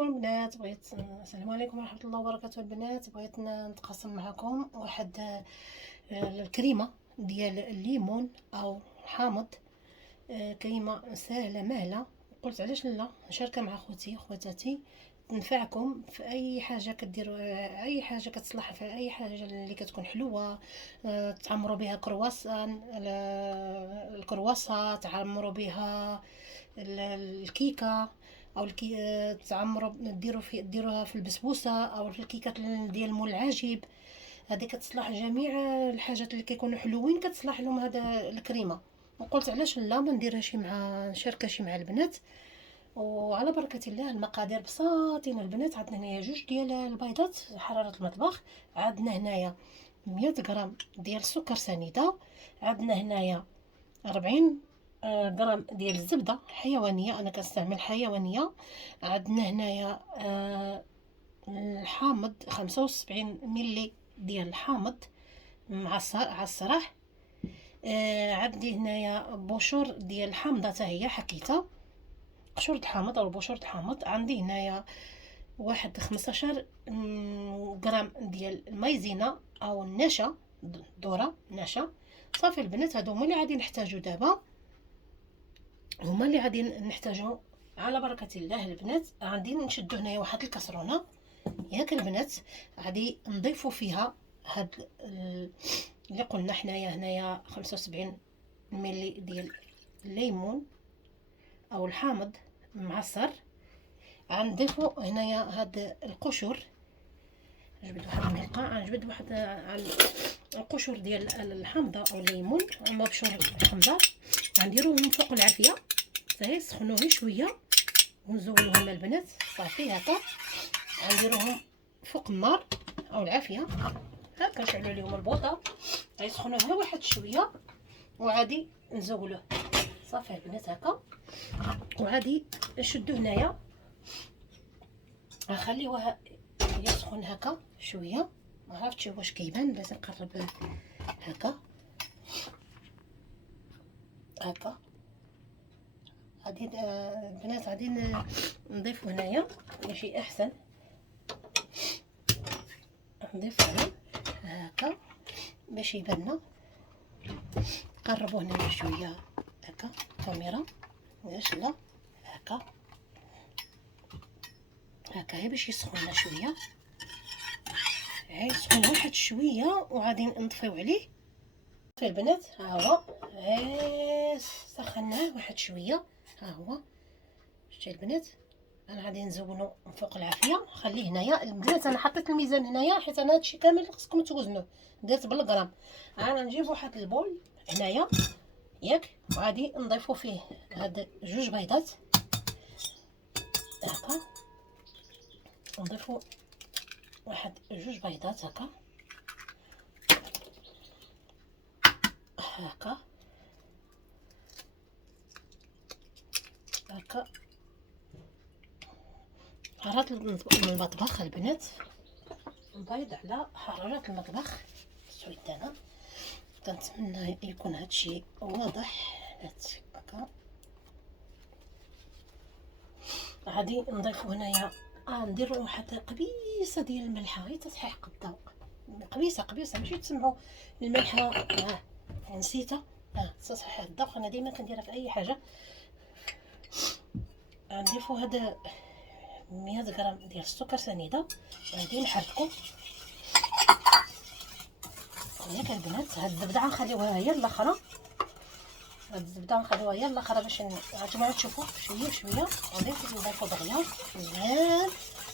عليكم البنات. السلام عليكم ورحمه الله وبركاته البنات. بغيت نتقاسم معكم واحد الكريمه ديال الليمون او حامض. كريمه سهله مهله، قلت علاش لا نشاركها مع خواتاتي تنفعكم في اي حاجه كديروا، اي حاجه كتصلح في اي حاجه اللي كتكون حلوه. تعمروا بها كرواسان، الكرواسه تعمروا بها الكيكه، او تعمروا ديروها في البسبوسه او في الكيكات ديال مول العجيب. هذه كتصلح جميع الحاجات اللي كيكونوا حلوين، كتصلح لهم هذا الكريمه. وقلت علاش لا ما نديرها نشاركها مع البنات. وعلى بركه الله المقادير بساطين البنات. عندنا هنايا 2 ديال البيضات حراره المطبخ، عندنا هنايا 100 غرام ديال السكر سنيده، عندنا هنايا 40 غرام ديال الزبده حيوانيه، انا كنستعمل حيوانيه. عندنا هنايا الحامض 75 ملي ديال الحامض معصر. عندي هنايا بوشور ديال الحامضه حتى هي حكيتها، قشور الحامض او بوشور الحامض. عندي هنايا واحد 15 غرام ديال المايزينا او النشا، ذره نشا. صافي البنات، هادو هما اللي غادي نحتاجو دابا، هما اللي غادي نحتاجو على بركه الله البنات. غادي نشدو هنايا واحد الكاسرونه ياك البنات، غادي نضيفو فيها هاد اللي قلنا حنايا هنايا 75 ملي ديال الليمون او الحامض معصر. غنضيفو هنايا هاد القشور، نجبد واحد الملقه، نجبد واحد القشور ديال الحامضه او الليمون او مبشور الحامضه، غنديروهم فوق العافيه صافي. سخنوه شويه ونزولوهم البنات صافي هكا. غنديروهم فوق النار او العافيه هكا، نشعلوا لهم البوطه غيسخنوا غير واحد شويه وغادي نزولوه صافي البنات هكا. وغادي نشدو هنايا نخليوه يسخن هكا شويه. ما عرفتش واش كيبان، باش نقرب هكا هكا. غادي البنات غادي نضيفو هنايا ماشي احسن، نضيف هنا هكا باش يبان. قربوا هنا شويه هكا الكاميرا، علاش لا هكا هكا باش يسخن شويه. يسخن واحد شويه وغادي نطفيو عليه صافي البنات. ها هو سخناه واحد شويه، ها هو شتي البنات. انا غادي نزونو فوق العافيه، خليه هنايا البنات. انا حطيت الميزان هنايا حيت انا هادشي كامل خصكم توزنوه، درت بالغرام. انا نجيب واحد البول هنايا ياك، وغادي نضيفو فيه هاد 2 بيضات هكا. نضيفو واحد 2 بيضات هكا هكا هكا. حرارة المطبخ البنات، نبيض على حرارة المطبخ سويتانا. كنتمنى يكون هادشي واضح هكا. غادي نضيفو هنايا نديرو واحد قبيصه ديال الملحه غير تصحيح الذوق. قبيصه ماشي تسمعوا الملحه نسيتها. تصحيح الذوق انا ديما كنديرها في اي حاجه. نضيفو هذا 100 غرام ديال السكر سنيده، غادي نحركو ياك البنات. هاد الزبده غنخليوها هي الاخرى، باش نتوما تشوفوا شويه بشويه. غادي نضيفو دغيا مزيان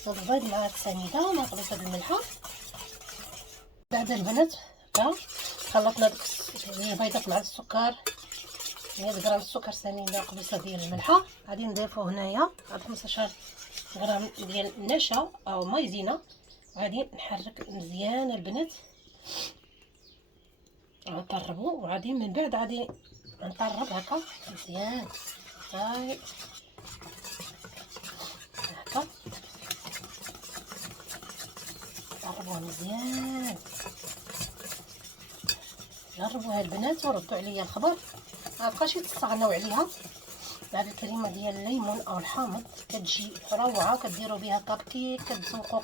البيض مع السنيده مع قبيصه الملحه. بعد البنات خلطنا ديك البيضات مع السكر، 100 غرام السكر سنيده قبيصه ديال الملحه. غادي نضيفو هنايا 15 غرام ديال النشا او مايزينا. غادي نحرك مزيان البنات، غنقربو وغادي من بعد غادي نقرب هكا مزيان هاي هكا. قربوها مزيان، جربوها البنات وردوا عليا الخبر. مابقاش تستغناو عليها هاد الكريمه ديال الليمون او الحامض كتجي روعه، كديروا بها كابكيك، كتزوقوا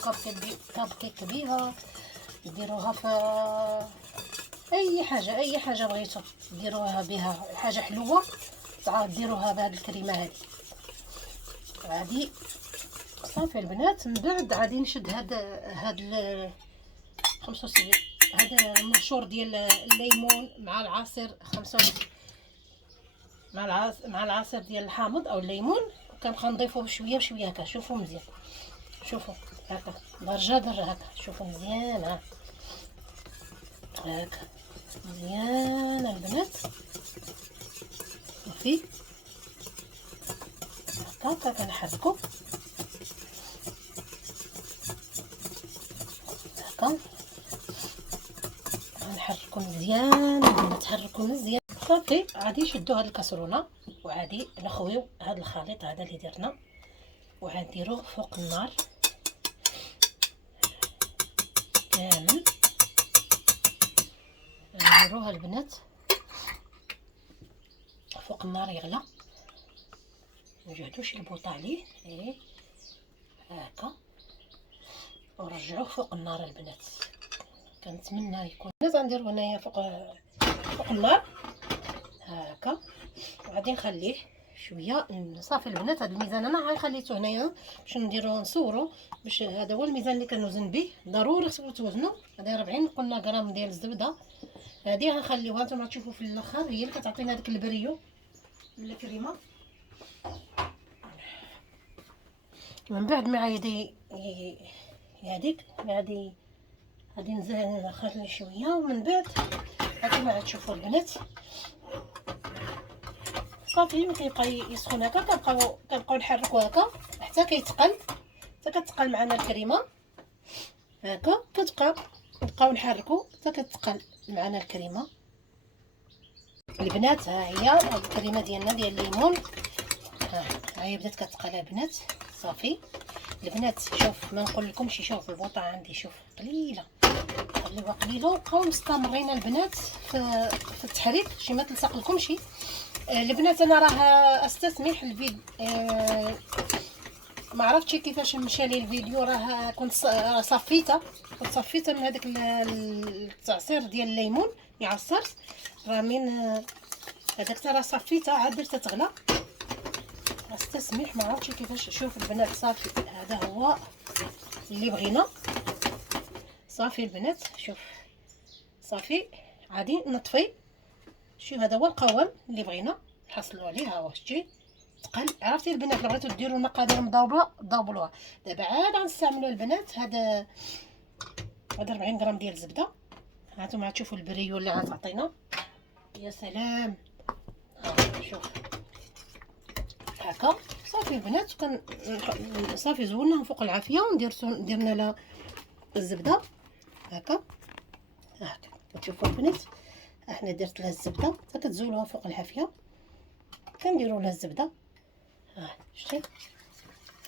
كابكيك بها، ديروها في اي حاجه بغيتو ديروها بها، حاجه حلوه ديروها بهاد الكريمه هادي. غادي صافي البنات، من بعد غادي نشد هاد 75 هذا المبشور ديال الليمون مع العصير 25 مع العصير ديال الحامض او الليمون، كنبقى نضيفوه بشويه بشويه هكا. شوفوا مزيان، شوفوا هكا درجه هكا، شوفوا مزيان هكا مزيان البنات. صافي هكا كنحركو هكا، غنحركو مزيان البنات، حركو مزيان. صافي غادي نشدو هاد الكاسرونه وغادي نخويو هاد الخليط هذا اللي درنا وغنديروه فوق النار كامل. نديروها البنات فوق النار يغلى، نجهدوش البوطه عليه هكا ونرجعوه فوق النار البنات. كنتمنى يكون غنديرو هنايا فوق النار هكا، وغادي نخليه شويه. صافي البنات، هذا الميزان انا خليته هنايا باش نديرو نصورو، باش هذا هو الميزان اللي كنوزن به، ضروري خصكم توزنوا. هذا 40 قلنا غرام ديال الزبده، هذه غنخليوها نتوما تشوفوا في الاخر، هي اللي كتعطينا داك البريو من الكريمه. من بعد ما غادي هذيك غادي نخلي شويه، ومن بعد كما غتشوفوا البنات صافي ما كيبقى يسخن هكا، كنبقاو نحركو هكا حتى كيتقل، حتى كتقل معنا الكريمه هكا، نبقاو نحركو حتى كتقل معنا الكريمه البنات. ها هي الكريمه ديالنا ديال الليمون، ها هي بدات كتقل البنات. صافي البنات شوف ما نقول لكمش، شوف البوطه عندي شوف قليله، خليوها قليله وبقاو مستمرين البنات في التحريك شي ما تلصق لكمش البنات. انا راه استسمح الفيديو ما عرفتش كيفاش مشى لي الفيديو، راه كنت صفيته من هذاك العصير ديال الليمون اللي عصرت، راه من هذاك راه صفيته عاد درتها تغلى، استسمح ما عرفتش كيفاش. شوف البنات صافي هذا هو اللي بغينا. صافي البنات شوف صافي غادي نطفي. شوف هذا هو القوام اللي بغينا نحصلوا عليه. ها واش تجي تقل. عرفتي البنات اللي بغيتو ديروا المقادير مضوبله ضوبلوها. دابا عاد غنستعملوا البنات هذا 40 غرام ديال الزبده. هانتوما تشوفوا البريو اللي غتعطينا، يا سلام. شوف هكا صافي البنات، صافي زولناهم فوق العافيه درنا لها الزبده هكا تشوفوا البنات. احنا درت لها الزبده حتى كتزولوها فوق العافيه، كنديروا لها الزبده. شتي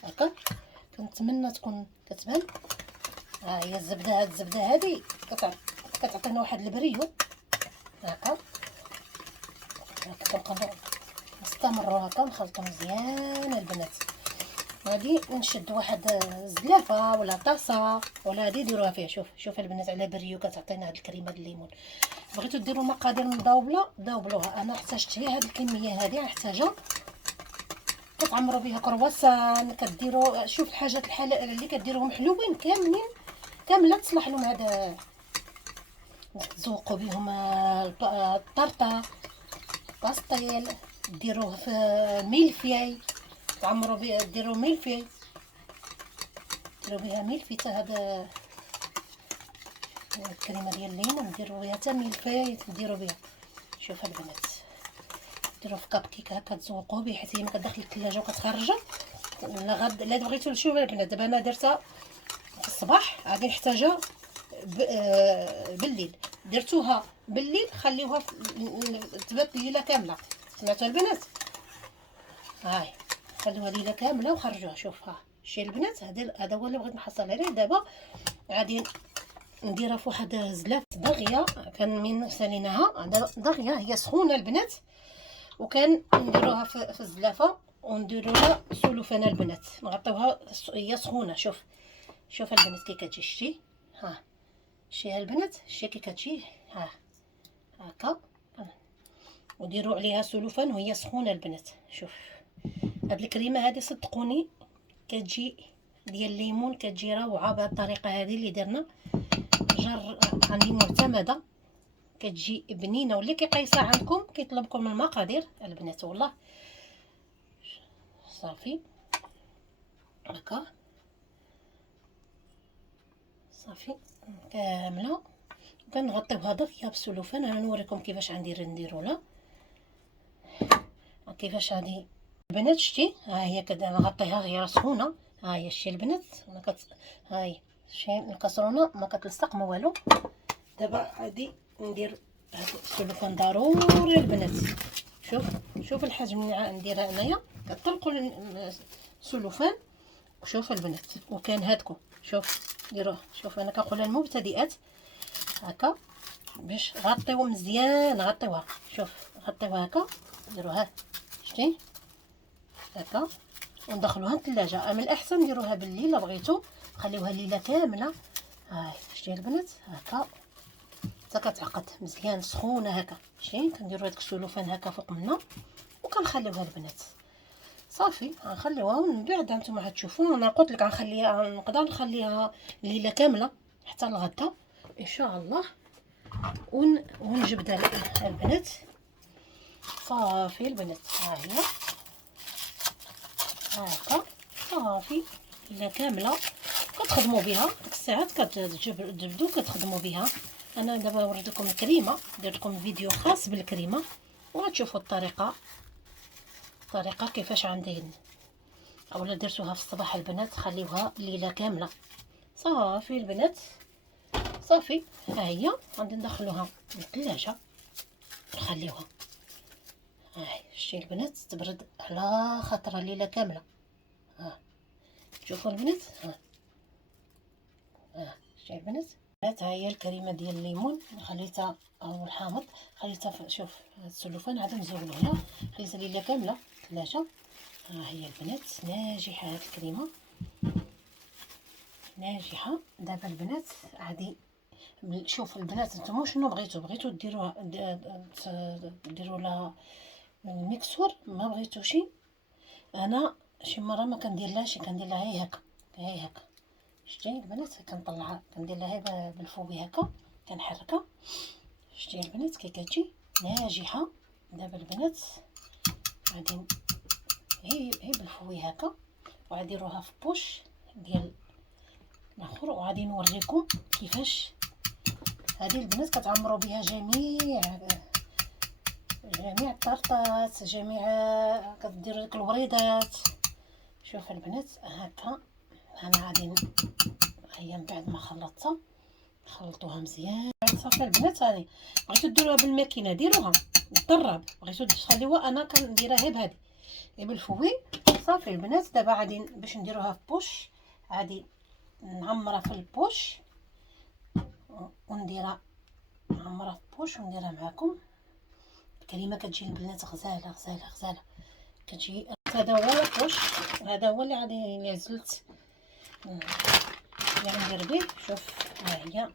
هكا، كنتمنى تكون كتبان. هي الزبده، هاد الزبده هذه كتعطينا واحد البريو هكا. كنبقاو نستمروا هكا نخلطوا مزيان البنات. غادي نشد واحد الزلافه ولا طاسه ولا هادي ديروها فيها. شوف البنات على بريو كتعطينا هاد الكريمه د الليمون. بغيتو ديروا مقادير مضوبله ضوبلوها. انا احتاجت هي هاد الكميه هادي، نحتاجها كتعمروا بها كرواسان، كديروا شوف الحاجات الحلال اللي كديروهم حلوين كامله تصلح لهم. هذا تزوقوا بهم الطرطه، باستيل، ديروه في ميلفياي، تعمروا بها، ديروا ميلفي، ديروا بها ميلفي. حتى هذا الكريمه ديال الليمون نديروا بها حتى ميلفي نديروا بها. شوف البنات ديروا في كابكيك هكا تزوقوا به حيت هي ما كتدخل الثلاجه وكتخرجها. لا بغيتو شوف البنات، دابا انا درتها في الصباح، غادي نحتاجها بالليل. درتوها بالليل خليوها تبات ليله كامله. سمعتوا البنات؟ هاي خلوها ليله كامله وخرجوها. شوف ها شتي البنات، هذا هو اللي بغيت نحصل عليه. دابا غادي نديرها في واحد زلات داغيه، كان من ساليناها داغيه، هي سخونه البنات، وكان نديروها في الزلافه ونديروا لها سلوفانه البنات، نغطيوها هي سخونه. شوف البنات كي كتجي، شتي ها، شتيها البنات، شتي كي كتجي ها هكا، وديروا عليها سلوفان وهي سخونه البنات. شوف هاد الكريمه هذه صدقوني كتجي ديال الليمون، كتجي روعه بهذه الطريقه هذه اللي درنا. عندي معتمده، كتجي بنينه. واللي كيقيسها عندكم كيطلبكم المقادير البنات والله. صافي هكا، صافي كامله. كنغطيوها دافيه بالسلوفان. انا نوريكم كيفاش نديرو لها، كيفاش هادي البنات. شتي ها هي كنغطيها هي سخونه. ها هي شتي البنات، ها هي شتي الكاسرونه ما كتلصق ما والو. دابا غادي ندير هاد السلوفان ضروري البنات. شوف الحجم اللي نديرها انايا، كطلقوا السلوفان. شوف البنات، وكان هادكم شوف ديروه. شوف انا كنقولها للمبتدئات هكا باش غطيو مزيان، غطيوها. شوف غطيوها هكا، ديروها شتي هكا وندخلوها الثلاجه. من الاحسن نديروها بالليل الا بغيتو، خليوها ليله كامله. هاي شتي البنات هكا حتى كتعقد مزيان سخونه هكا. شتي كنديروا هذاك السلوفان هكا فوق منا وكنخليوها البنات. صافي غنخليوها ومن بعد نتوما غتشوفوا. انا قلت لك غنخليها، نقدر نخليها ليله كامله حتى الغدا ان شاء الله. ونجبد البنات. صافي البنات ها هي هكا. صافي ليله كامله كتخدموا بها، ديك الساعات كتجبدوا كتخدموا بها. انا دابا وريت لكم الكريمه، درت لكم فيديو خاص بالكريمه وغتشوفوا الطريقه كيفاش عندي. اولا درتوها في الصباح البنات، خليوها ليله كامله. صافي البنات صافي ها هي غادي ندخلوها للثلاجه نخليوها. هاي شتي البنات تبرد على خاطرها ليله كامله. ها شوفوا البنات، ها شتي البنات. ها هي الكريمه ديال الليمون خليتها او الحامض، خليتها شوف السلوفان عاد مزولوها، خليتها ليله كامله ثلاجه. ها هي البنات ناجحه هاد الكريمه، ناجحه. دابا البنات عادي شوف البنات نتوما شنو بغيتو ديروا لها الميكسور، ما بغيتوش. انا شي مره ما كنديرلهاش، كندير لها هي هكا، هي هكا. شتي البنات كنطلعها كندير لها بالفوي هكا كنحركها. شتي البنات كي كتجي ناجحه. دابا البنات غادي هي بالفوي هكا وغاديروها في بوش ديال الاخر. وغادي نوريكم كيفاش هذه البنات كتعمروا بها جميع الطرطات، جميع كديروا ديك الوريدات. شوف البنات هكا. انا غادي هي من بعد ما خلطتها خلطوها مزيان. صافي البنات هذه بغيتو ديروها بالماكينه ديروها بالضراب، بغيتو تخليوها انا كنديرها غير بهذه غير بالفوي. صافي البنات دابا غادي باش نديروها في بوش، غادي نعمرها في البوش ونديرها معمره في بوش ونديرها معكم. الكريمه كتجي البنات غزاله غزاله غزاله كتجي. هذا هو البوش، هذا هو اللي غادي عزلت اللي غندير به. شوف ها هي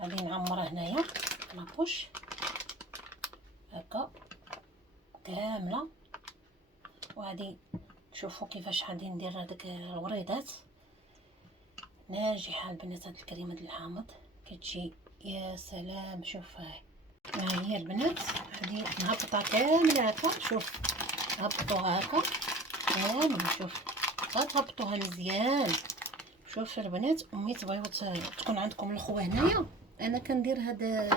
غادي نعمرها هنايا لابوش هكا كامله. وغادي تشوفوا كيفاش غادي ندير هذيك الوريدات. ناجحه البنات هاد الكريمه ديال الحامض كتجي يا سلام. شوف ها هي البنات غادي نهبطها كامله هكا. شوف هبطوها هكا كامل. شوف غتهبطوها مزيان. شوف البنات امي تبغيو تكون عندكم الخوه هنايا، انا كندير هادي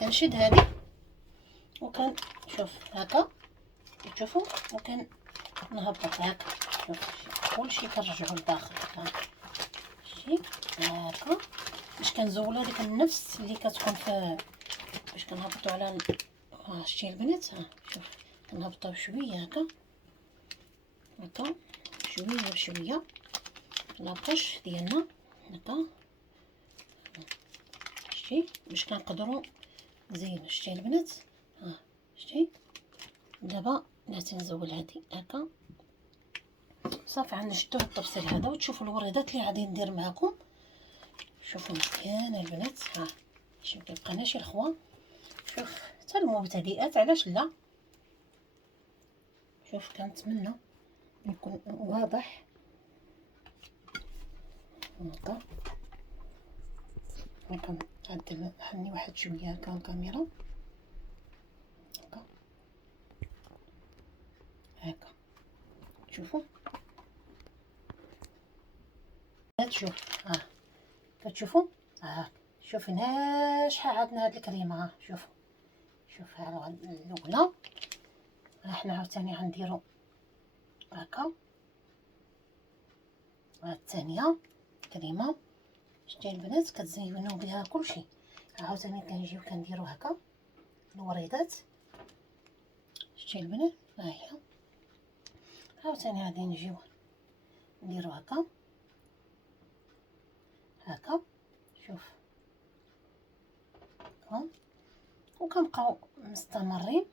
كنشد هادي وكان شوف هكا تشوفوا وكان نهبط هكا. شوف كلشي كنرجعو لداخل هكا شتي هكا باش كنزولو ديك النفس اللي كتكون في باش كنهبطو على ها شتي البنات. ها شوف كنهبطو بشويه هكا هكا شويه بشويه لابوش ديالنا هكا شتي باش كنقدروا نزينو. شتي البنات ها شتي دابا بلاتي نزول هادي هكا صافي. غنشدو هاد الطبسيل هذا وتشوفوا الوريدات اللي غادي ندير معكم. شوفوا مزيان البنات، ها شوف كيبقى شي الخوا. شوف حتى المبتدئات علاش لا. شوف كنتمنى يكون واضح هكا. نعدل نحني واحد شويه هكا الكاميرا هكا هكا. شوفوا شوف ها كتشوفوا ها. شوف هنا شحال عندنا هاد الكريمه. ها شوفوا شوف ها الاولى. احنا عاوتاني غنديرو هكا. ها الثانيه كريمه. شتي البنات كتزينوا بها كلشي. عاوتاني كنجيو كنديرو هكا الوريدات. شتي البنات ها هي. عاوتاني غادي نجيو نديرو هكا هكا. شوف هكا وكنبقاو مستمرين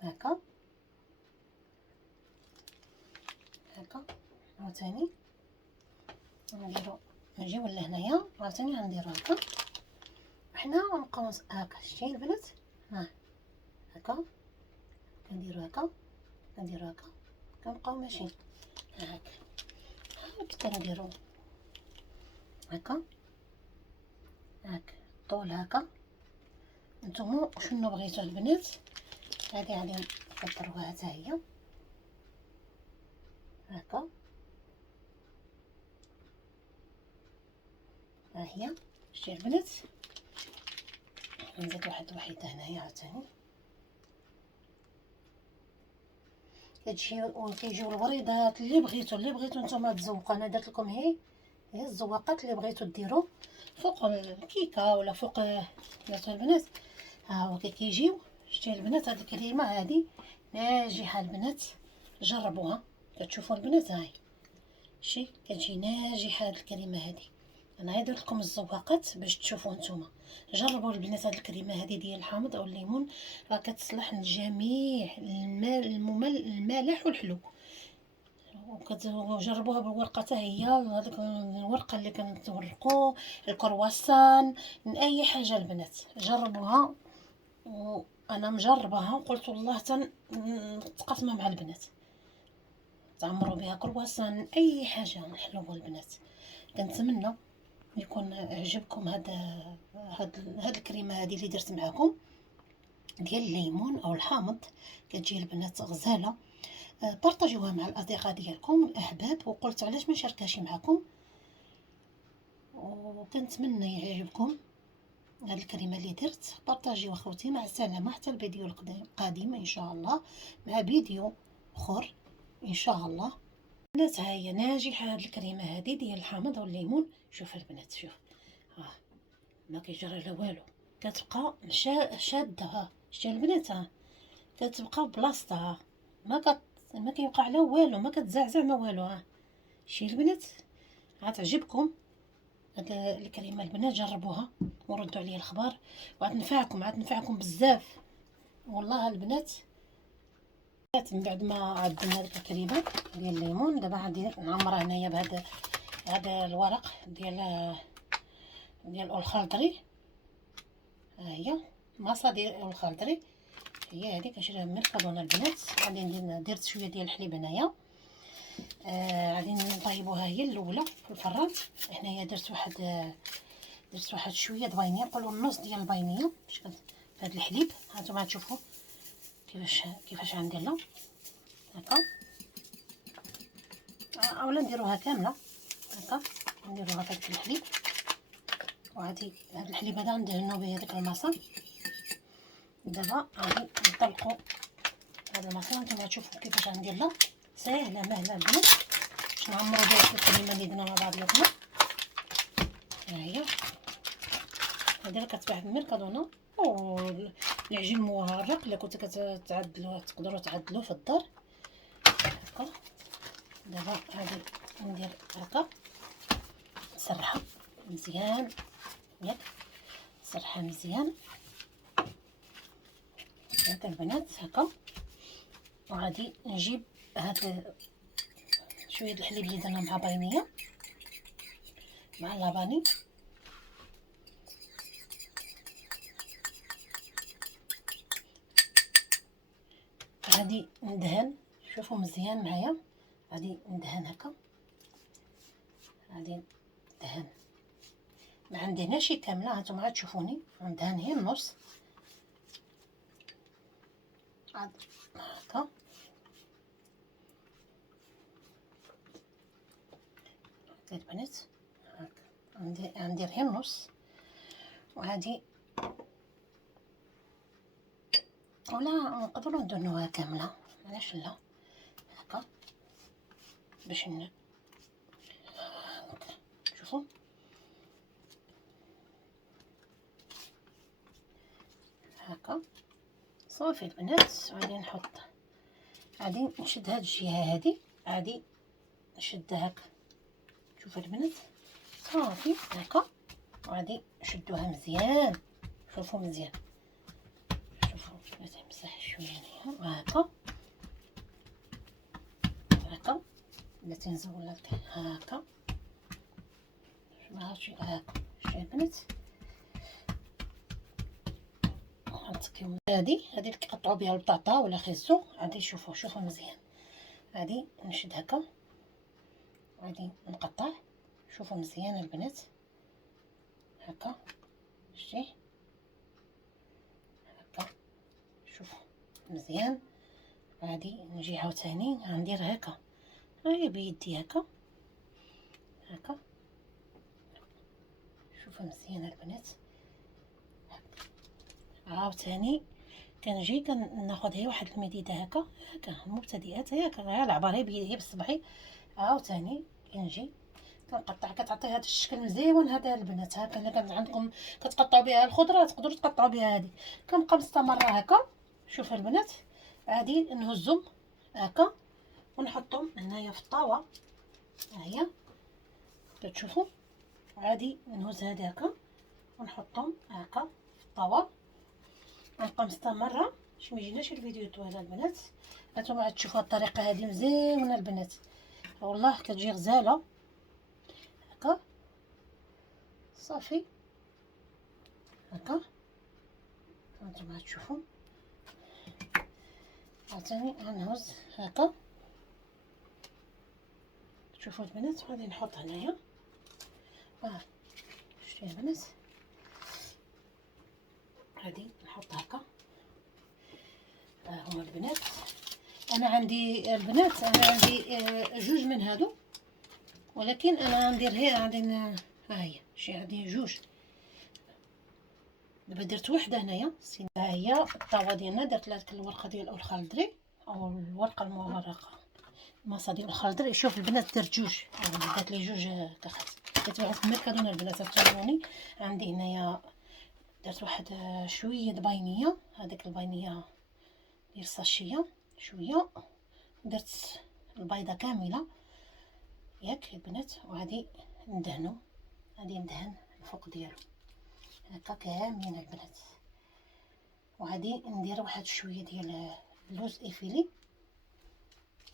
هكا هكا. عاوتاني نديرو نجيو لهنايا. عاوتاني غنديرو هكا حنا غنبقاو هكا. شتي البنات ها هكا كنديرو هكا كنديرو هكا كنبقاو ماشيين هكا. كنديرو هكا هكا طول هكا. نتوما شنو بغيتو البنات. هادي غادي نكبروها حتى هي هكا. ها هي شتي البنات. نزيد واحد وحيده هنايا عاوتاني. كيجيو الوريدات اللي بغيتو نتوما تزوقوا. انا درت لكم هي الزواقات اللي بغيتو ديرو فوق الكيكه ولا فوق البنات. ها هو كيجيو. شتي البنات هاد الكريمه هادي ناجحه البنات. جربوها كتشوفوا البنات. هاي شي كتجي ناجحه هاد الكريمه هادي. انا غير درت لكم الزواقات باش تشوفوا نتوما. جربوا البنات هاد الكريمه هادي ديال الحامض او الليمون. راه كتصلح لجميع المالح والحلو. وجربوها بالورقه حتى هي هذيك الورقه اللي كنتورقوا الكرواسان من اي حاجه البنات. جربوها وانا مجرباها وقلت والله نتقاسمها مع البنات. تعمروا بها كرواسان اي حاجه حلوه البنات. كنتمنى يكون عجبكم هاد الكريمه هذه اللي درت معكم ديال الليمون او الحامض. كتجي البنات غزاله. بارطاجيوها مع الاصدقاء ديالكم الاحباب. وقلت علاش ما نشاركهاش معكم. وكنتمنى يعجبكم هاد الكريمه اللي درت. بارطاجيو اخوتي. مع السلامه حتى الفيديو القادم ان شاء الله مع فيديو اخر ان شاء الله. البنات ها هي ناجحه هاد الكريمه هذه ديال الحامض والليمون. شوف البنات شوف ها ما كيجرى لا والو. كتبقى شاده. شتي البنات ها كتبقى بلاصتها. ما كيوقع عليها والو. ما كتزعزع ما والو. ها شتي البنات غتعجبكم هاد الكريمه البنات. جربوها وردوا عليا الخبر. وعاد نفعكم بزاف والله البنات. من بعد ما عدلنا ديك الكريمه ديال الليمون دابا غادي نعمرها هنايا بهذا الورق ديال الخضري. ها هي ماصه ديال الخضري هي هذه. كنشريها من الكادونا البنات. غادي درت شويه ديال الحليب هنايا. غادي نطيبوها هي الاولى في الفران. هنايا درت واحد شويه د فانيا. نقولوا النص ديال الفانيا باش هاد الحليب. هانتوما تشوفوا كيفاش غندير هكا. اولا نديروها كامله هكا. نديروها في الحليب. وغادي هاد الحليب هذا ندهنو به هذيك الماصه. دابا غادي نطلقوا هاد الماصه. نتوما تشوفوا كيفاش غندير لها. ساهله مهله البنات باش نعمروا بها الكريمه اللي درنا مع بعضياتنا. ها هي هذه كتباع من الكادونا. والعجين مورق الا كنتو كتعدلوه تقدروا تعدلوه في الدار هكا. دابا غادي ندير هكا نسرحها مزيان ياك. نسرحها مزيان هكا البنات هكا. وغادي نجيب هاد شويه الحليب اللي درنا مع بينيه مع لافاني. غادي ندهن، شوفوا مزيان معايا، غادي ندهن هكا، غادي ندهن، ما عندناش كامله، هانتوما غتشوفوني ندهن غير النص هكا. البنات هكا غندير غير النص، وغادي ولا نقدروا ندهنوها كامله، علاش لا، هكا باش شوفوا هكا صافي البنات. غادي نحط، غادي نشد هاد الجهه هادي، غادي نشدها هكا، شوفوا البنات صافي هكا، وغادي نشدوها مزيان، شوفوا مزيان، شوفوا بغيت نمسح شويه هكا هكا، بلاتي نزول هكا، ماشي هكا، شوفوا البنات غنتقيو. هادي اللي كيقطعوا بها البطاطا ولا خيزو، غادي شوفوا مزيان، غادي نشد هكا، غادي نقطع، شوفوا مزيان البنات هكا، شتي هكا، شوفوا مزيان. غادي نجي عاوتاني غندير هكا غير بيدي هكا هكا، شوفوا مزيان البنات. عاوتاني كنجي كناخذ هي واحد المديده هكا المبتدئات هكا، غير العبر هي بيدي بصبعي. عاوتاني كنجي كنقطع، كتعطي هذا الشكل مزيون هذا البنات هكا. الا كانت عندكم كتقطعوا بها الخضره تقدروا تقطعوا بها هذه. كنبقى مستمره هكا، شوفوا البنات غادي نهزهم هكا ونحطهم هنايا في الطاوه، ها هي كتشوفوا. غادي نهز هذه هكا ونحطهم هكا في الطاوه، نبقى مستمره باش ما يجيناش الفيديو طويل البنات. هانتوما غتشوفوا الطريقه هذه مزيونه البنات، والله كتجي غزاله هكا صافي هكا. هانتوما غتشوفوا عاوتاني غنهز هكا، شوفوا البنات غادي نحط هنايا شتي البنات، غادي نحط هكا. هما البنات انا عندي البنات جوج من هادو، ولكن انا غندير غادي ها هي شي غادي جوج. دابا درت وحده هنايا، ها هي الطاوه ديالنا، درت لها ديك الورقه ديال الخضري او الورقه المورقه الماسه ديال الخضري. شوف البنات درت جوج، درت لي جوج كخات كتباعو في الميركادون البنات. تجوني عندي هنايا درت واحد شويه بينيه، هذيك البينيه ديال الساشيه شويه، درت البيضه كامله ياك البنات، وغادي ندهنو، غادي ندهن الفوق ديالو هكا كاملين البنات. وغادي ندير واحد شويه ديال اللوز ايفيلي،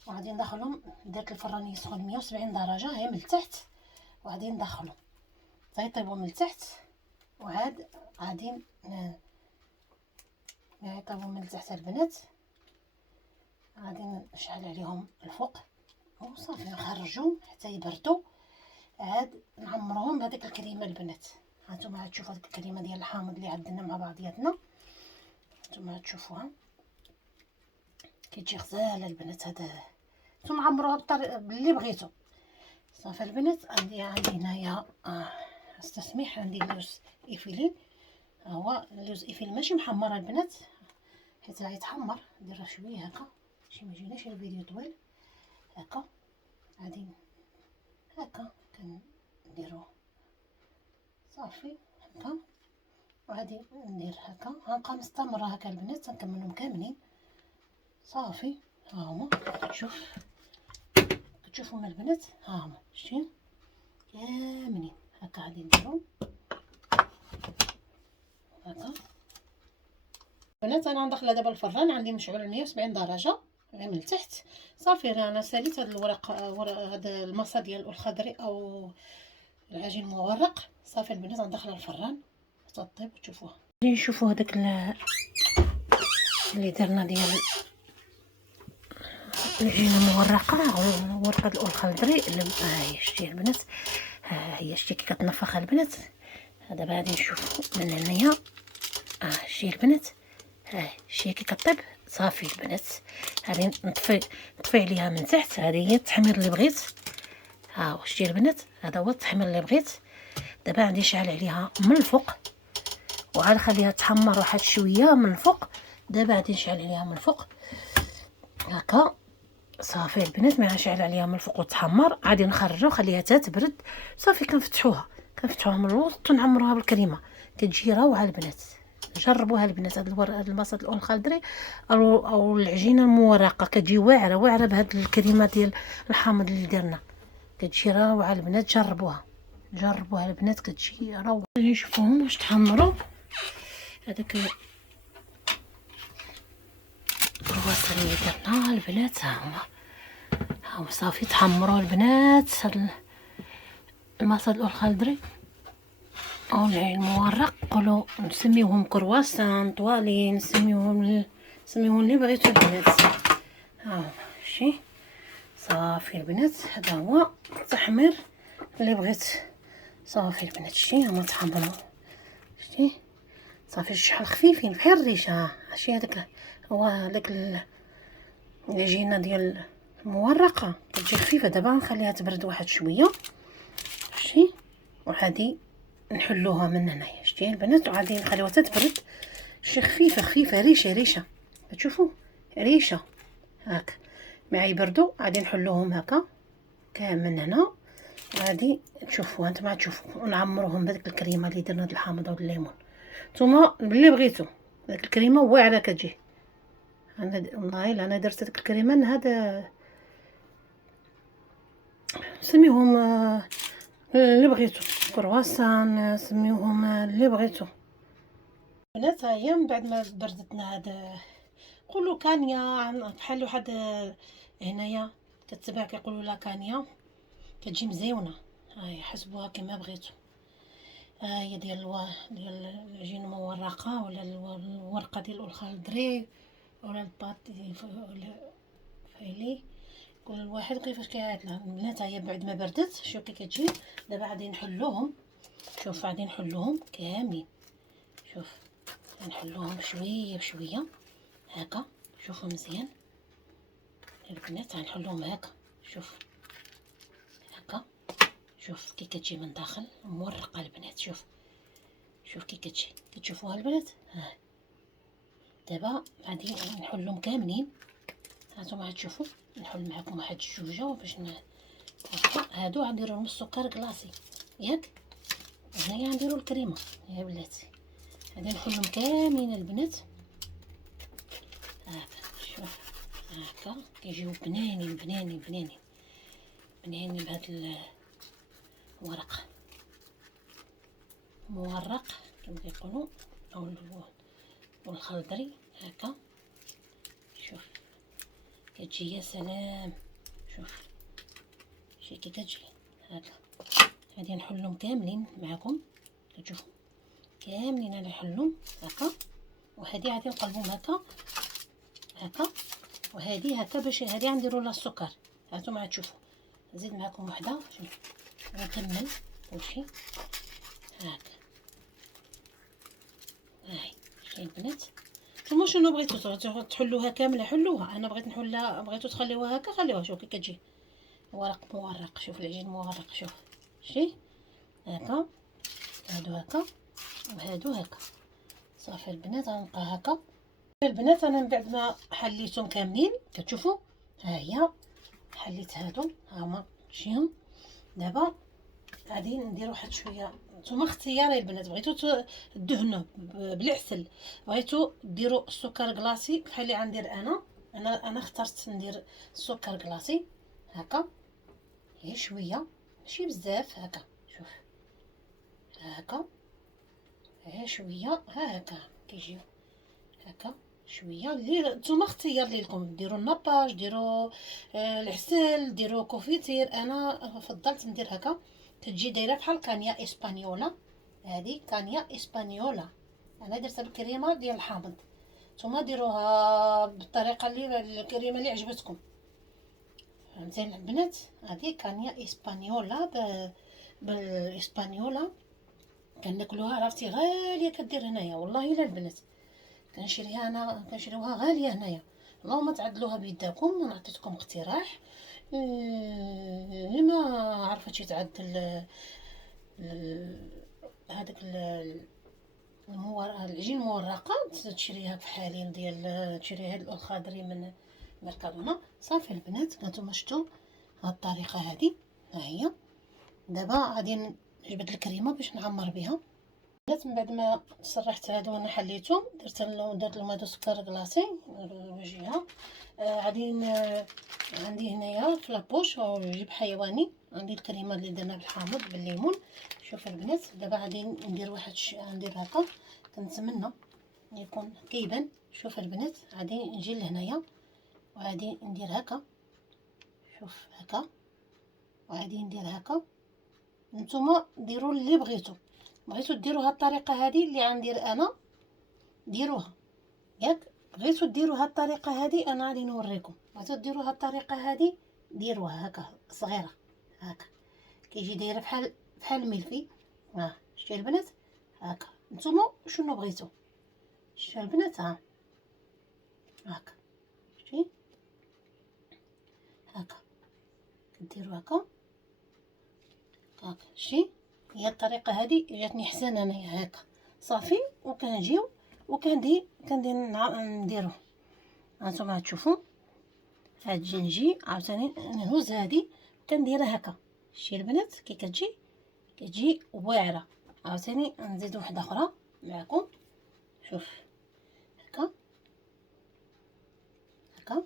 وغادي ندخلهم. درت الفران يسخن 170 درجه غير من التحت، وغادي ندخلهم يطيبوا من التحت، وعاد غادي يطيبوا من التحت البنات. غادي نشعل عليهم الفوق وصافي نخرجهم حتى يبردوا، عاد نعمرهم بهذيك الكريمه البنات. هانتوما غتشوفوا هذيك الكريمه ديال الحامض اللي عندنا مع بعضياتنا، هانتوما غتشوفوها كتجي غزاله البنات. هذا نتوما عمروها بالطريقه اللي بغيتو. صافي البنات عندي هنايا استسمح، عندي اللوز ايفيلين، هو اللوز ايفيل ماشي محمر البنات حيت غيتحمر، نديرها شويه هكا باش ما يجيناش الفيديو طويل هكا. غادي هكا كنديرو صافي هكا، وغادي ندير هكا. غنبقى مستمره هكا البنات نكملهم كاملين صافي. ها هما كتشوفوا من البنات، ها هما شتي كاملين هكا غادي نديرهم هكا بنات انا داخله دابا الفران، عندي مشعول 170 درجه غير من التحت. صافي انا ساليت هذا الورق، هذا المصا ديال الخضري او العجين المورق. صافي البنات غندخلها الفران حتى طيب وتشوفوها. نشوفوا هذاك اللي درنا ديال العجينه المورقه او ورقه الخضري. ها هي شتي البنات، ها هي شتي كي كتنفخ البنات. دابا غادي نشوفوا من هنايا. شتي البنات، ها شتي كي كطيب. صافي البنات غادي نطفي عليها من تحت. هذه هي التحمير اللي بغيت. ها هو شتي البنات، هذا هو التحمير اللي بغيت. دابا غادي نشعل عليها من الفوق وعاد نخليها تحمر واحد شويه من الفوق. دابا غادي نشعل عليها من الفوق هكا. صافي البنات ملي غنشعل عليها من الفوق وتحمر غادي نخرجها ونخليها حتى تبرد. صافي كنفتحوها من الوسط ونعمروها بالكريمه، كتجي روعه البنات. جربوها البنات. هاد البساط الخضري او العجينه المورقه كتجي واعره بهاد الكريمه ديال الحامض اللي درنا، كتجي روعه البنات. جربوها البنات، كتجي روعه. نشوفوهم واش تحمروا. هذاك الكرواسون اللي درنا البنات ها هما صافي تحمروا البنات. هاد المصاد الخضري او العين المورق قولوا نسميوهم كرواسون، طوالين، نسميوهم اللي بغيتو البنات. ها شي صافي البنات، هذا هو التحمير اللي بغيت. صافي البنات شتي هما تحمروا. شتي صافي شحال خفيفين بحال الريشه. شتي هذاك هو هذاك العجينه ديال المورقه كتجي خفيفه. دابا نخليها تبرد واحد شويه. شتي وغادي نحلوها من هنايا. شتي البنات وغادي نخليوها تتبرد. شي خفيفه ريشه كتشوفوا ريشه هاك. مع يبردوا غادي نحلوهم هكا كامل هنا. غادي تشوفوا هانتوما تشوفوا ونعمروهم بهذيك الكريمه اللي درنا د الحامض و الليمون. نتوما باللي بغيتو داك الكريمه واعره كتجي. انا والله الا انا درت ديك الكريمه هذا سميوهم اللي بغيتو كرواسون، سميوهم اللي بغيتو بنات. هي من بعد ما بردتنا هذا قولوا كانيا بحال واحد هنايا كتباع كيقولوا لا كانيا كتجي مزيونه. هاي حسبوها كما بغيتو. هي ديال العجين المورقه ولا الورقه ديال الخضري ولا الباط ولا فايلي، كل واحد كيفاش كيعيط لها البنات. هي بعد ما بردت شوف كي كتجي. دابا غادي نحلوهم. شوف غادي نحلوهم كاملين. شوف نحلوهم شويه بشويه هكا. شوفوا مزيان البنات غنحلوهم هكا. شوف هكا. شوف كي كتجي من داخل مورقه البنات. شوف كي كتجي كتشوفوها البنات. دابا غادي نحلهم كاملين. هانتوما غتشوفوا نحل معكم واحد الجوجه باش هادو غنديروا لهم السكر كلاصي ياك. هنايا غنديروا الكريمه يا بلاتي. غادي نحلهم كاملين البنات هكا. شوف هكا كيجيو بنانين بهاد الورق مورق كما كيقولوا او الخضري هكا. شوف كتجي يا سلام. شوف شي كي كتجي هكا. غادي نحلهم كاملين معكم كتشوفوا كاملين. انا نحلهم هكا وهذه غادي نقلبهم هكا وهذه هكا باش هذه غنديروا لها السكر. هانتوما غتشوفوا نزيد معكم وحده ونكمل كلشي هكا. هاي شتي البنات نتوما شنو بغيتو تحلوها كامله حلوها. انا بغيت نحلها بغيتو تخليوها هكا خليوها. شوف كي كتجي ورق مورق. شوف العجين مورق. شوف شتي هكا. هادو هكا وهادو هكا. صافي البنات غنبقى هكا. البنات انا من بعد ما حليتهم كاملين كتشوفوا ها هي حليت هادو هما شيهم. دابا غادي ندير واحد شويه. نتوما اختياري البنات. بغيتو تدهنوا بالعسل، بغيتو ديروا السكر كلاصي بحال اللي غندير انا اخترت ندير السكر كلاصي هكا. غير شويه ماشي بزاف هكا. شوف هكا غير شويه هكا كيجيو هكا شويه اللي نتوما اختيار ليكم، ديروا الناباج، ديروا العسل، ديروا كوفيتير. انا فضلت ندير هكا. كتجي دايره بحال كانيا اسبانيولا. هذه كانيا اسبانيولا، انا درتها بالكريمه ديال الحامض. نتوما ديروها بالطريقه اللي الكريمه اللي عجبتكم. فهمتيني البنات؟ هذه كانيا اسبانيولا بالاسبانيولا. كناكلوها عرفتي غاليه كدير هنايا، والله الا البنات كنشريها انا، كنشريوها غاليه هنايا. اللهم تعدلوها بيداكم. انا عطيتكم اقتراح اللي ما عرفتش يتعدل هذاك العجين المورقه تشريها بحالين ديال تشريها الخضري من ميركادونا. صافي البنات، هانتوما شفتوا هاد الطريقه هذه، ها هي. دابا غادي نجبد الكريمه باش نعمر بها. من بعد ما سرحت هادو انا حليتهم، درت لهم هادو سكر كلاصي الوجهه. غادي عندي هنايا في لابوش او جيب حيواني، عندي الكريمه اللي درنا بالحامض بالليمون. شوف البنات، دابا غادي ندير واحد ندير هكا. كنتمنى يكون كيبان. شوف البنات، غادي نجي لهنايا وغادي ندير هكا. شوف هكا، وغادي ندير هكا. نتوما ديروا اللي بغيتو ديروا هاد الطريقه هذه اللي غندير انا، ديروها ياك. بغيتو ديروا هاد الطريقه هذه انا غادي نوريكم. بغيتو ديروا هاد الطريقه هذه ديروها هكا صغيره هكا، كيجي دايره بحال الملفي. ها شتي البنات؟ هكا نتوما شنو بغيتو؟ شتي البنات؟ ها هكا شتي هكا كديروا هكا هكا. شتي هي الطريقه هذه جاتني حسن انايا هكا. صافي وكنجيو كندير نديرو. هانتوما تشوفوا هاد الجنجي عاوتاني نهز هادي كنديرها هكا. شتي البنات كي كتجي واعره. عاوتاني نزيد واحده اخرى معكم. شوف هكا هكا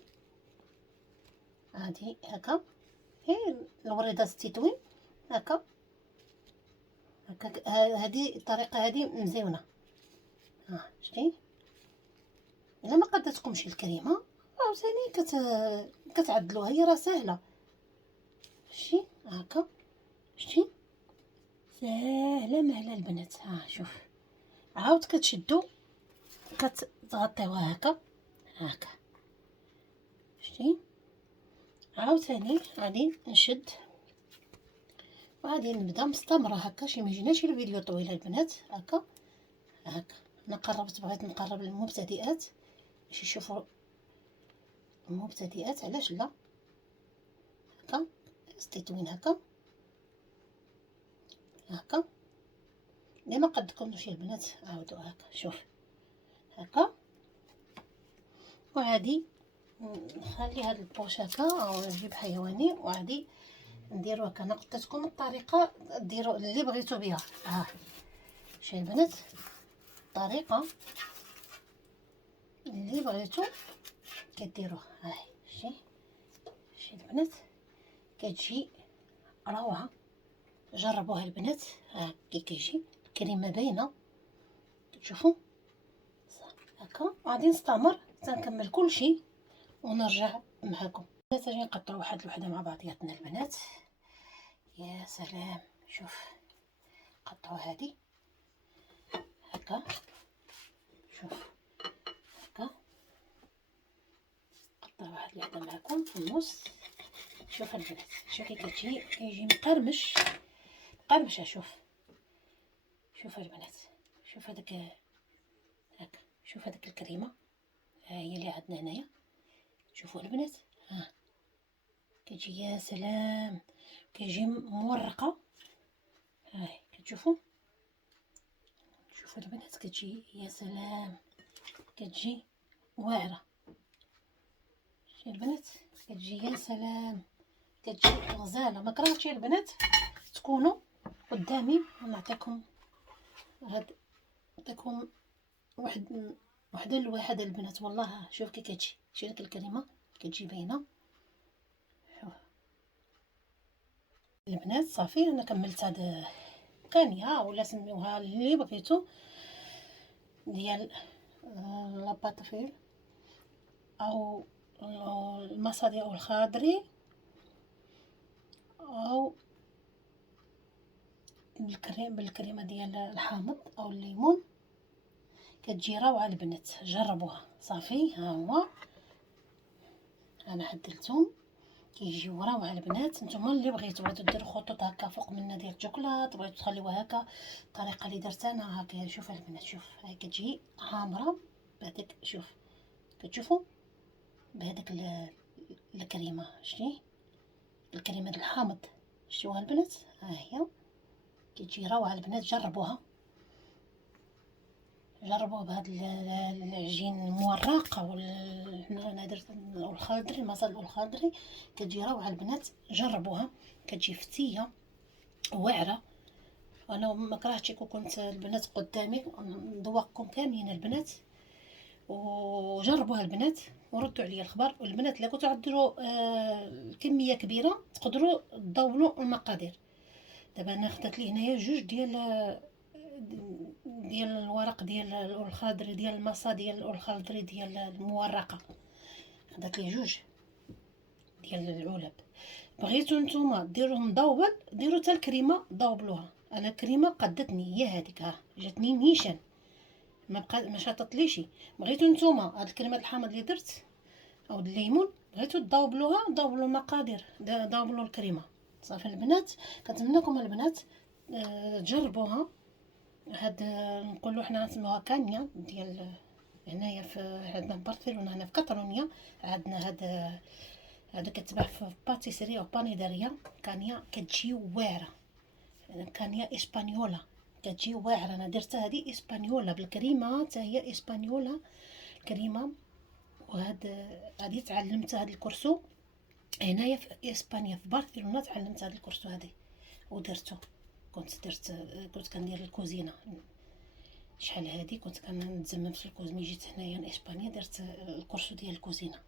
هادي هكا، هي الوريدات التطوين هكا هكا. هادي الطريقه هادي مزيونه. ها شتي؟ الا ما قدتكمش الكريمه عاوتاني كتعدلوها، هي راه ساهله. شتي هكا؟ شتي ساهله مهله البنات. ها شوف، عاود كتشدو كتغطيوها هكا هكا. شتي؟ عاوتاني غادي نشد وغادي نبدا مستمره هكا. شي ما يجيناش الفيديو طويل البنات. هكا هكا انا بغيت نقرب للمبتدئات باش يشوفوا المبتدئات، علاش لا. هكا التطوين هكا هكا. الا ما قدكمش البنات عاودوا هكا. شوف هكا. وعادي نخلي هاد البوش هكا او نجيب حيواني وعادي نديرو هكا. انا قلت لكم الطريقه ديروا اللي بغيتو بها. ها شتي البنات، الطريقه اللي بغيتو كديروها. هاي شتي البنات كتجي روعه. جربوها البنات. ها كي كيجي كريمه باينه تشوفوا هكا. غادي نستمر تنكمل كلشي ونرجع معكم. البنات اجي نقطعوا واحد الوحده مع بعضياتنا البنات. يا سلام. شوف قطعوا هذه هكا. شوف هكا قطعوا واحد الوحده معكم في النص. شوف البنات، شوف كي كيجي مقرمش مقرمشه. شوف البنات، شوف هذاك هكا. شوف هذاك الكريمه ها هي اللي عندنا هنايا. شوفوا البنات، ها كتجي يا سلام، كيجي مورقه. هاي كتشوفوا. شوفوا البنات كتجي يا سلام، كتجي واعره. شتي البنات كتجي يا سلام، كتجي غزاله. ما كرهتش البنات تكونوا قدامي. نعطيكم نعطيكم وحده لواحد البنات. والله شوف كي كتجي. شتي ديك الكريمه كتجي باينه. شوف البنات صافي انا كملت هاد كانيا ولا سميوها اللي بغيتو ديال لاباطفيل او المصادي او الخضري او بالكريمه ديال الحامض او الليمون. كتجي روعه البنات، جربوها. صافي ها هو انا حدلتهم كيجيو روعه البنات. نتوما اللي بغيتو ديروا خطوط هكا فوق منها ديال الشوكولات، بغيتو تخليوها هكا الطريقه اللي درت انا هكا. شوف البنات، شوف هاي كتجي حامره بهذاك، شوف كتشوفوا بهذاك الكريمه. شتي الكريمه ديال الحامض؟ شتوها البنات؟ ها هي كتجي روعه البنات. جربوه بهذا العجين المورق او انا درت الخضري، المصل الخضري. كتجي روعه البنات، جربوها. كتجي فتيه واعره. انا ما كرهتش كون كنت البنات قدامي نذوقكم كاملين البنات، وجربوها البنات وردوا عليا الخبر. والبنات الا كنتو غديروا كميه كبيره تقدروا تضاولوا المقادير. دابا انا خدت لي هنايا جوج ديال الورق ديال الخضري ديال المصا ديال الخضري ديال المورقه. خدت لي جوج ديال العلب. بغيتو نتوما ديروه مضوبل ديروا حتى الكريمه ضوبلوها. انا الكريمه قدتني هي هذيك، ها جاتني نيشان ما شاططليش. بغيتو نتوما هاد الكريمه الحامض اللي درت او الليمون بغيتو تضوبلوها ضوبلوا المقادير، ضوبلوا الكريمه. صافي البنات، كنتمنىكم البنات تجربوها. هاد نقولوا حنا نسموها كانيا ديال هنايا في عندنا في برشلونه، هنا في كاتالونيا عندنا هذا كتباع في باتيسري او بانيداريا. كانيا كتجي واعره، كانيا اسبانيولا كتجي واعره. انا درتها هذه اسبانيولا بالكريمه، حتى هي اسبانيولا كريمه. هذه تعلمت هذا الكورسو هنايا في اسبانيا في برشلونه. تعلمت هذا الكورسو هذه ودرته. كنت كندير الكوزينه شحال هادي، كنت كنتزمم في الكوز. ملي جيت هنايا لاسبانيا درت الكورسو ديال الكوزينه.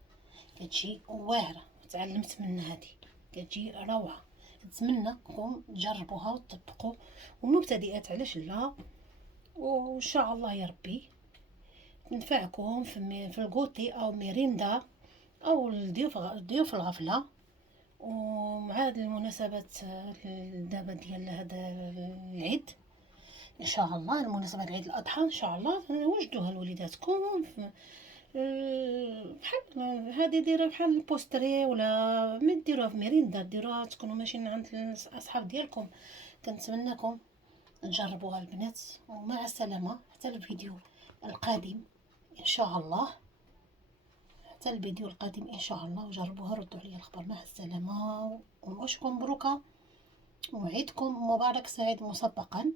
كتجي واعره، تعلمت منها هادي كتجي روعه. نتمنىكم تجربوها وتطبقوا، والمبتدئات علاش لا. وان شاء الله يا ربي تنفعكم في الكوتي او ميريندا او الضيوف الغفله. ومع هذه المناسبات دابا ديال هذا العيد ان شاء الله، المناسبه عيد الاضحى ان شاء الله وجدوها لوليداتكم بحال هذه ديروها بحال البوستري، ولا ما ديروها في ميريندا ديروها تكونوا ماشيين عند الاصحاب ديالكم. كنتمنىكم تجربوها البنات، ومع السلامه حتى الفيديو القادم ان شاء الله. حتى الفيديو القادم ان شاء الله، وجربوها ردوا عليا الخبر. مع السلامه وعشكم مبروكه وعيدكم مبارك سعيد مسبقا.